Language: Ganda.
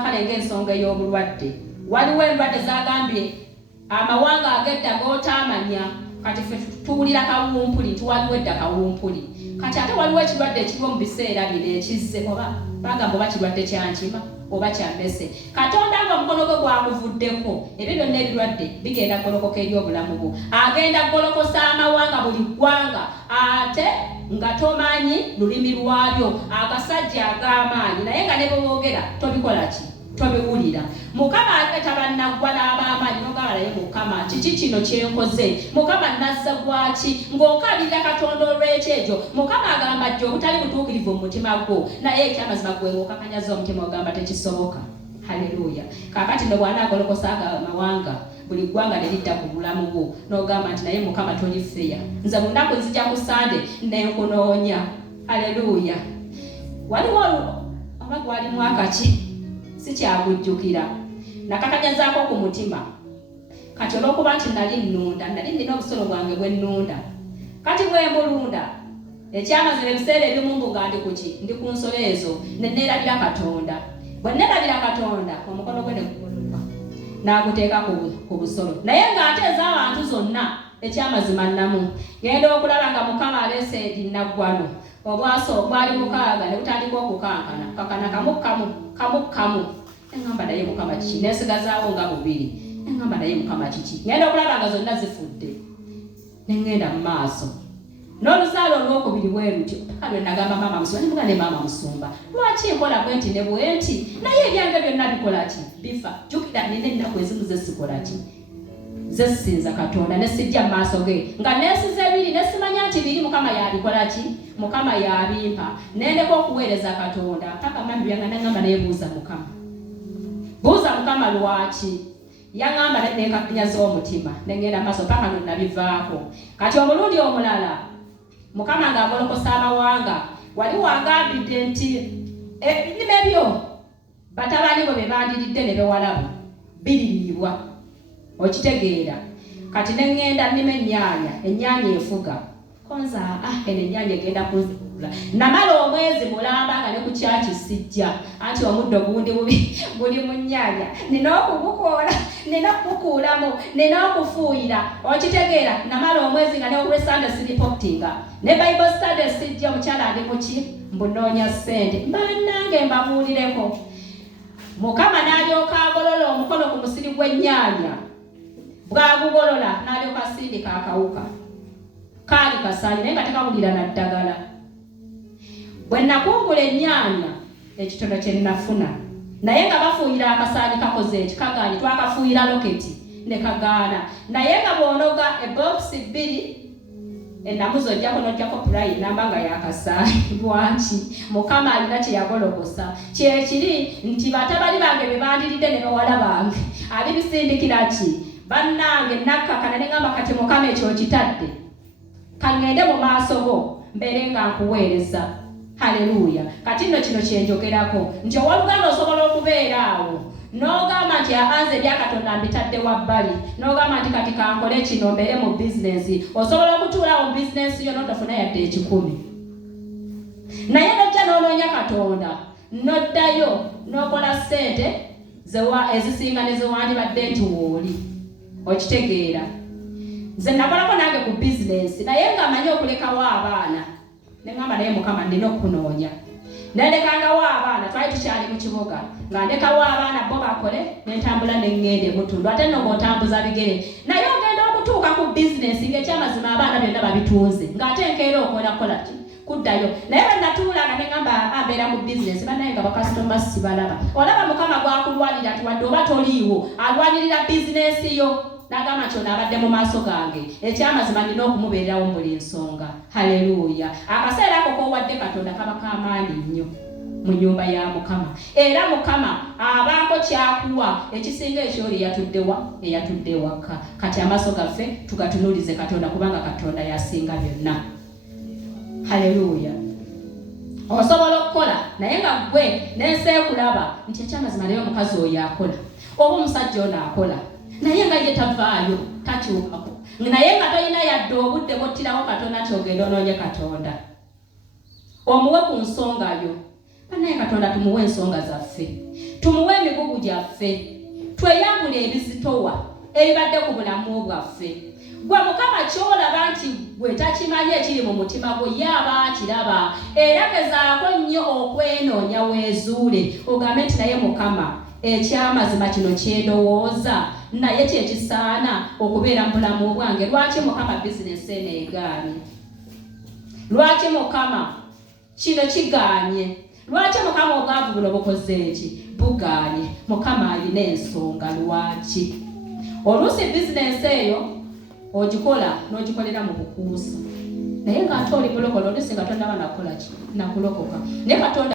kale ng'ensonga y'obulwadde waliwo endwadde zagambye amawanga agedda gootaamanya kati ffe tuwulira kawumpuli tuwaliwo edda kawumpuli kati ate waliwo ekirwadde ekiriwo mu biseera bino ekizze oba bagamba oba kirwadde kyankima oba kyammese katonda ng'omukono gwe gwakuvuddeko ebyo byonna ebirwadde bigenda kugolokoka eri obulamu bwo agenda kugolokosa amawanga buli ggwanga ate nga tomanyi lulimi lwabyo akasajja ag'amaanyi naye nga ne boogera tobikola ki tobiwulira mukama aleta bannaggwa n'ab'amaanyi n'ogamba naye mukama kiki kino kyenkoze mukama nazza gwaki ng'okalirira katonda olw'ekyejo mukama agamba jjo obutali butuukirivu mu mutima gwo naye ekyamazima gwe ng'okakanyaza omutima ogamba tekisoboka haleluya kaakati ne bw'anaagolokosa amawanga buli ggwanga ne lidda ku bulamu bwo n'ogamba nti naye mukama tolifeya nze mu nnaku nzija ku sande nenkunoonya haleluya waliwo oba gwali mwaka ki sikyagujjukira nakakanyazaako ku mutima kati olw'okuba nti nali nina obusolo bwange bwe nnunda kati bwe mbulunda ekyamazima ebiseera ebimu mbuga ndi kuki ndi ku nsolo ezo ne neerabira katonda bwe neerabira katonda omukono gwe ne gugoloka n'aguteeka ku busolo naye ng'ate ez'abantu zonna ekyamazima nnamu ngenda okulaba nga mukama aleese edinaggwano obwaso obwali mukaaga ne butandika okukankana kakana kamu engamba naye mukama kiki nesigazaawo nga bubiri engamba naye mukama kiki ngenda okulaba nga zonna zifudde nengenda mu maaso n'oluzaalo olwokubiri bwe lutyo paka lwe nagamba maama musumba nemuga ne maama musumba lwaki nkola bwe nti ne bwe nti naye ebyange byonna bikola ki bifa jjukira nina ennaku ezimu zesikola ki zesinza katonda nesijja mu maaso ge nga nesiza ebiri nesimanya nti biri mukama yabikola ki mukama yabimpa nendeka okuweereza katonda paka mambi byanga nengamba naye buuza mukama lwaki yaŋŋamba nenkakanyaza omutima nengenda maaso paka nonabivaako kati omulundi omulala mukama ng'agolokosa amawanga wali wagambidde nti ebirime byo batabani bo be bandiridde ne bewalabu biririibwa okitegeera kati nengenda nnima ennyaanya efuga konza eno ennyaanya egenda kunzigula namala omwezi mulamba nga ne ku kyaki sijja anti omuddo gundi guli mu nnyaanya nina okubukoola nina okukuulamu nina okufuuyira okitegeera namala omwezi nga ne okulwesande siripotinga ne bible study sijja omukyala ndi muki mbunoonya ssente bannange mbabuulireko mukama n'alyoka agolola omukono ku musiri gw'ennyaanya bwagugolola n'alyoka asindika akawuka kaali kasaali naye nga tekawulira na ddagala bwe nakungula ennyaanya ekitono kye nnafuna naye nga bafuuyira akasaali kakoze ekikagaanyi twakafuuyira loketi ne kagaana naye nga bw'onoga ebokisi bbiri ennamuzi ojjako n'ojjako pulayi namba nga yakasaali lwaki mukama alina kye yagolokosa kyekiri nti batabali bange be bandiridde ne bawala bange abibisindikira ki bannange nakkakana ne ngamba kati mukama ekyo kitadde kangende mu maaso go mbeere nga nkuweereza haleluya kati nno kino kyenjogerako nti owaluganda osobola okubeera awo n'ogamba nti anze ebyakatonda mbitadde wabbali n'ogamba nti kati kankole kino mbeere mu bizinensi osobola okutuulawo mu bizinensi yo n'otofuna yadde 10 naye nojja n'onoonya katonda n'oddayo n'okola ssente ezisinga ne zewandibadde nti wooli okitegeera nze nakolako nange ku bizinensi naye nga amanyi okulekawo abaana neŋŋamba naye mukama nina okunoonya nendekangawo abaana twali tukyali mu kibuga nga ndekawo abaana bo bakole nentambula neŋŋenda emutundu ate nno ng'otambuza bigere naye ogenda okutuuka ku bizinensi ng'ekyamazima abaana byonna babitunze ng'ate enkeera okolakola kuddayo naye bwe natuulanga neŋŋamba abeera mu bizinensi bannaye nga bakasitoma sibalaba olaba mukama gwakulwanira tiwadde oba toliiwo alwanirira bizinensi yo nagamba nti ono abadde mu maaso gange ekyamazima nina okumubeererawo mu buli nsonga haleluya akaseera ako k'owadde katonda kaba k'amaanyi nnyo mu nnyumba ya mukama era mukama abaako kyakuwa ekisinga ekyoli eyatudde waka kati amaaso gaffe tugatunuulize katonda kubanga katonda yasinga byonna haleluya osobola okukola naye nga gwe nenseekulaba nti ekyamazima naye omukazi oyo akola oba omusajja ono akola naye nga ye tavaayo takyukako naye nga tolina yadde obudde bwottirawo katonda nti ogenda onoonye katonda omuwe ku nsonga yo Banaye Katonda tumuwe ensonga zaffe, tumuwe emigugu gyaffe, tweyambule ebizitowa ebibadde ku bulamu bwaffe. Gwe Mukama ky'olaba nti gwe takimanyi ekiri mu mutima gwo ye aba akiraba, era gezaako nnyo okwenoonya weezuule ogambe nti naye Mukama ekyamazima kino kyendowooza naye kyekisaana okubeera mu bulamu bwange. Lwaki Mukama bizinesi eno egaanye? Lwaki Mukama kino kigaanye? Lwaki Mukama obwavu buno bukoze eki bugaanye? Mukama alina ensonga lwaki. Oluusi bizinesi eyo ogikola n'ogikolera mu bukuusa naye ng'ate oli mulokole, oluusi nga tonnaba nakukola ki nakulokoka naye Katonda